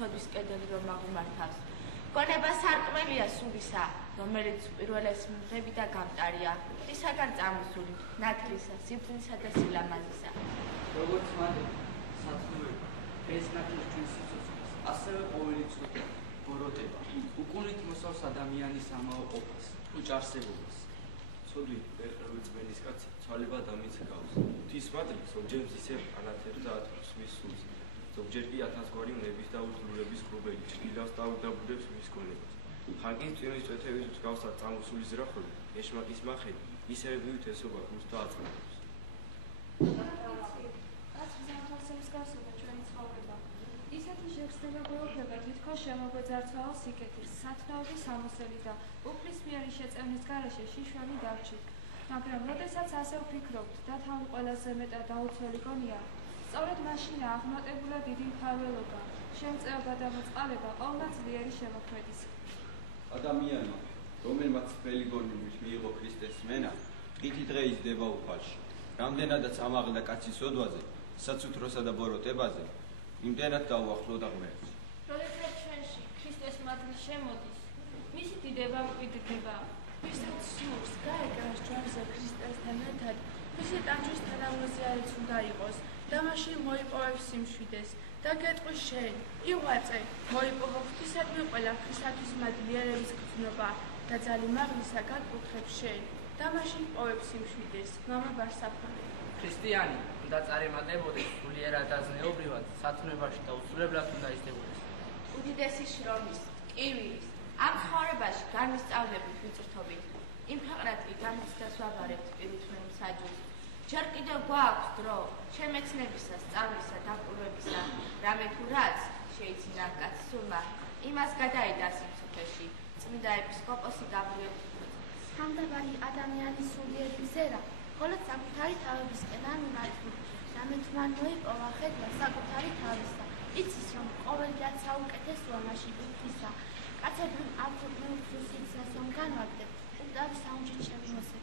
ცოდვის კედელი რომ აღმართავს. გონება სარკმელია სულისა, რომელიც პირველეს მიღები და გამტარია, ღვთისაგან წამოსული, ნათლისა, სიბრძნისა და სილამაზისა. როგორც მადლი, სათნოება, ეს ნათლის ჩვენს სიცოცხლეს, ასევე ყოველი წუთი ბოროტება, უკუნით მოსავს ადამიანის ამაო ყოფას, უჭარსებობას. ცოდვი ერყევი ძმელის კაცი, ცვალება დამიცა გავს. ღვთის მადლი, ზოგჯერს ისევ ანათებს და ათვლის მის სულს. ზოგჯერ კი ათასგვარი უნების და უთლურების კრუბელი ჭრილავს და უდაბურებს მის გონებას. ხანკის წვიმის წვეთების მსგავსად წამოსული ზრახვები, ეშმაკის მახები, ისევე მიუთესობა გულს და აწყნებს. ისეთი შეგრძნება გვეუბნება თითქოს შემოგვეძარცვალ სიკეთილს, სათნოების ამოსელი და უფლისმიერი შეწევნის გარეშე შიშველი დარჩით. მაგრამ როდესაც ასე ვფიქრობთ და თან ყველაზე მეტად დაუცველი გონია, სწორედ მაშინა აღმატებულა დიდი მფარველობა, შემწეობა და მოწყალება ყოვლმა ძლიერი შემოქმედის. ადამიანმა, რომელმაც წველი გონიმით მიიღო ქრისტეს მენა, დღითი დღე იზრდება უფალში. რამდენადაც ამაღლდა კაცის ოდვაზე, საცუთროსა და ბოროტებაზე, იმდენად დაუახლო და ღმერთს. როდესაც ჩვენში ქრისტეს მადლი შემოდის, მისი დიდება მკვიდრდება. ვისაც სურს გაეკრას ჯვარზე ქრისტესთან ერთად, მისი ტანჯვის თანამოზიარიც უნდა იყოს და მაშინ მოიპოვებს სიმშვიდეს და გეტყვის შენ, იღვაწე, მოიპოვო ღვთისადმი ყველა ქრისტესთვის მადლიერების გრძნობა და ძალი მაღლისა გაკუთხებს შენ და მაშინ პოვებს სიმშვიდეს, მამა ბარსაფონე. ქრისტიანი უნდა წარემატებოდეს სულიერად და ზნეობრივად, სათნოებაში და უცვლებლად უნდა ისდებოდეს. უდიდესი შრომის, ტკივილის, ამ ცხოვრებაში განმისწავლებით ვიწრთობით, იმ ქვეყნად კი განიცდას ვაბარებთ პირუთმენ მსაჯულს. ჯერ კიდევ გვაქვს დრო, შემეცნებისა, სწავლისა, დაკვირვებისა, რამე თუ რაც შეიძინა კაცს სულმა, იმას გადაიდა სიმსუქეში, წმინდა ეპისკოპოსი გაბრიელ. სამდაბარი ადამიანის სულიერი მზერა, მხოლოდ საკუთარი თავებისკენ არ უნარჩუნ, რამე თუ მან მოიპოვა ხედვა საკუთარი თავისა, იცის რომ ყოველი რაც საუკეთესოა მაშინ უფლისა. კაცებრივ აბსოლუტურ უსიძას რომ განვაგდებ, უკდავი საუნჯით შემოსებ.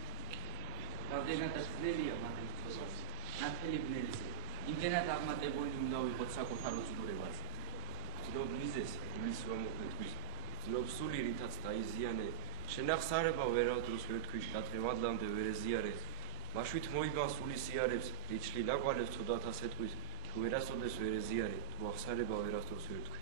რამდენადაც ძნელია მადლის ცოდვაზე, ნათელი ბნელზე, იმდენად აღმატებული უნდა ვიყოთ საკუთარ უძლურებაზე. ვცდილობ მიზეს, გულის ვამოქმედთვის, ვცდილობ სული რითაც დაიზიანე, შენახსარება ვერავდროს ვერ თქვი, გადღე მადლამდე ვერ ეზიარე. მაშვით მოიბან სულის იარებს, რიჩლი ნაკვალებს ცოდათა სეტყვის, თუ ვერასოდეს ვერ ეზიარე, თუ ახსარება ვერასდროს ვერ თქვი.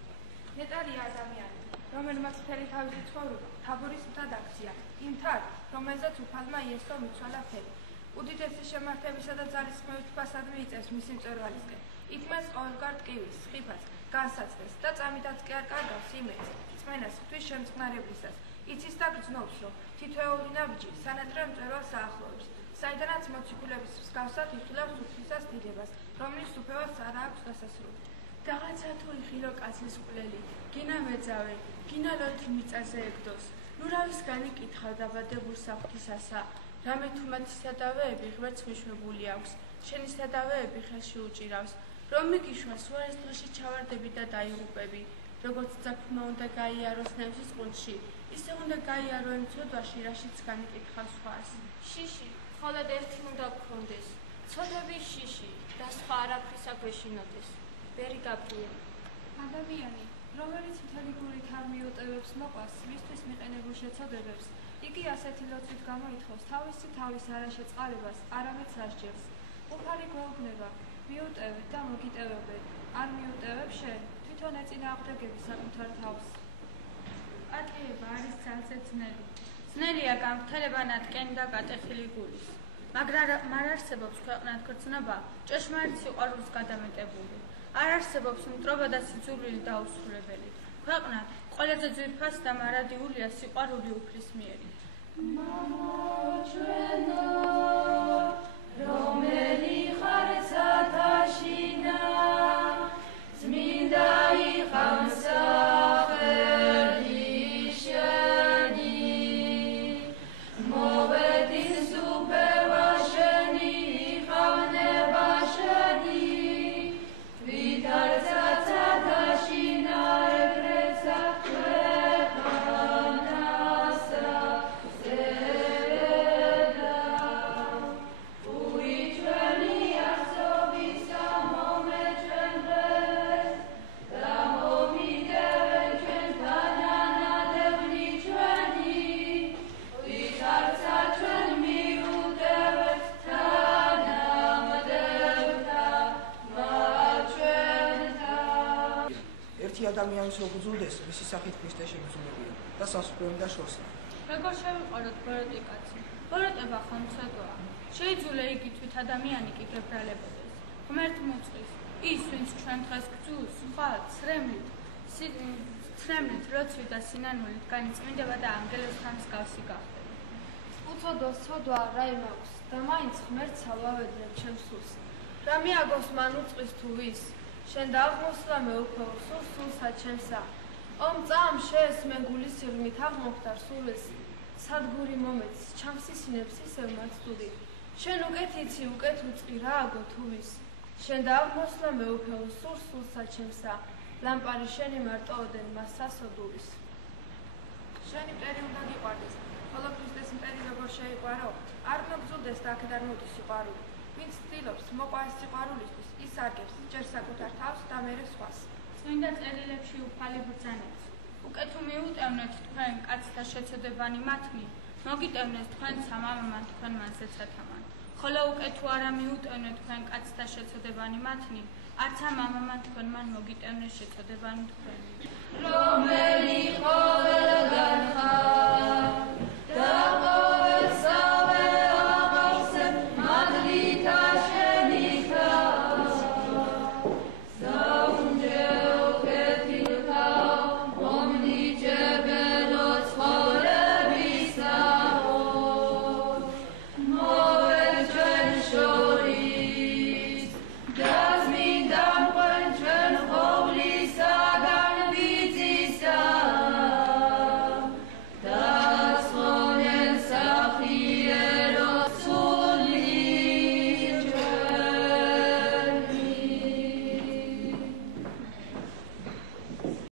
ნეტარია ადამიანი, რომელმაც მთელი თავისი ცხოვრება თაბორის მთად აქცია, იმ მთად, რომელზეც უფალმა იესო მიცვალა ფერი. უდიდესი შემართებისა და ძალისხმევით ფასად მიიწევს მისი მწვერვალისკენ. ითმეს ყოველგვარ ტკივილს, ხიფას, განსაცდელს და წამითაც კი არ კარგავს იმედს, რწმენას ღვთის შემწყნარებლისას. იცის და გრძნობს, რომ თითოეული ნაბიჯი სანატრე მწვერვალს აახლოებს, საიდანაც მოციქულების მსგავსად იხილავს უფლისას დიდებას, რომლის უფევას არ აქვს დასასრული. რაღაცა თუ იხილო კაცის მკვლელი, გინა მეძავე, გინა ლოთი მიწაზე ეგდოს. ნურავის განიკითხავ დაბადებულ საღვთისასა, რამე თუ მათი სადავეები ღმერთს მიშვებული აქვს, შენი სადავეები ხელში უჭირავს, რომ მიგიშვას უარეს დღეში ჩავარდები და დაიღუპები, როგორც ძაფმა უნდა გაიაროს ნემსის ყუნჩში, ისე უნდა გაიარო იმ ცოდვაში, რაშიც განიკითხავს სხვას. შიში, მხოლოდ ერთი უნდა გქონდეს, ცოდვების შიში და სხვა არაფრისა გვეშინოდეს. ვერი გაბრიელ. ადამიანი, რომელიც მთელი გულით არ მიუტევებს მოყვას მისთვის მიყენებულ შეცოდებებს, იგი ასეთი ლოცვით გამოითხოვს თავისი თავის არაშეწყალებას, არამედ სასჯელს. უფალი გვეუბნება, მიუტევე და მოგიტევებე, არ მიუტევებ შენ, თვითონ ეწინააღმდეგები საკუთარ თავს. პატიება არის ძალზე ძნელი. ძნელია გამგთელება ნატკენი და გატეხილი გულის. მაგრამ არ არსებობს ქვეყნად გრძნობა, ჭეშმარიტ სიყვარულს გადამეტებული. არ არსებობს მტრობა და სიძულვილი დაუსრულებელი. ქვეყნად ყველაზე ძვირფას და მარადიულია სიყვარული უფლისმიერი. მამოჩვენო, რომელი ხარ ცათაშინა, წმინდა იყამსახელი შენი, მოვედის უფევა შენი, იყავნება შენი, თვითარცა ცათაშინა ებრეცა ქვეყანასა ზევედა, უიჩვენი ადამიანის უგზულდეს, მისი სახით ქრისტე შეგზულებია და სასუფევნდა შორსა. როგორ შევიყაროთ ბოროტი კაცი? ბოროტება ხომ ცოდვაა. შეიძლება იგი თვით ადამიანი კი გებრალებოდეს. ღმერთ მოწყის, ის ვინც ჩვენ დღეს გძულს, სხვა ცრემლით, როცვით და სინანულით განიწმინდება და ანგელოსთან მსგავსი გახდება. უწოდოს ცოდვა რა იმაქვს და მაინც ღმერთს ავავედრებ ჩემს სულს. რა მიაგოს მან უწყის თუ ვის, შენ დაღმოსლა მეუფეო სულსა ჩემსა. ომ წამ შეესმენ გულის სიღრმით აღმოხდარ სულს, სადგური მომეც ჩამსისინებს ისევ მაცდუდი. შენ უკეთ იცი, უკეთ უწყი რა აგო თუ ვის, შენ დაღმოსლა მეუფეო სულსა ჩემსა. ლამპარი შენი მარტოოდენ მას სასოდურის. შენი მტერი უნდა გიყვარდეს, ხოლო ქრისტეს მტერი როგორ შეიყვარო? არ უნდა გძულდეს და აქედან მოდის სიყვარული. ვინც ცდილობს მოყვა ეს სიყვარულისთვის, ის არგებს ჯერ საკუთარ თავს და მერე სხვას. წმინდა წერილებში უფალი ბრძანებს. უკეთ მიუტევნეთ თქვენ კაცთა შეცოდებანი მათნი, მოგიტევნეს თქვენცა მამამან თქვენმან ზეცათამან. ხოლო უკეთ არა მიუტევნეთ თქვენ კაცთა შეცოდებანი მათნი, არცა მამამან თქვენმან მოგიტევნეს შეცოდებანი თქვენი.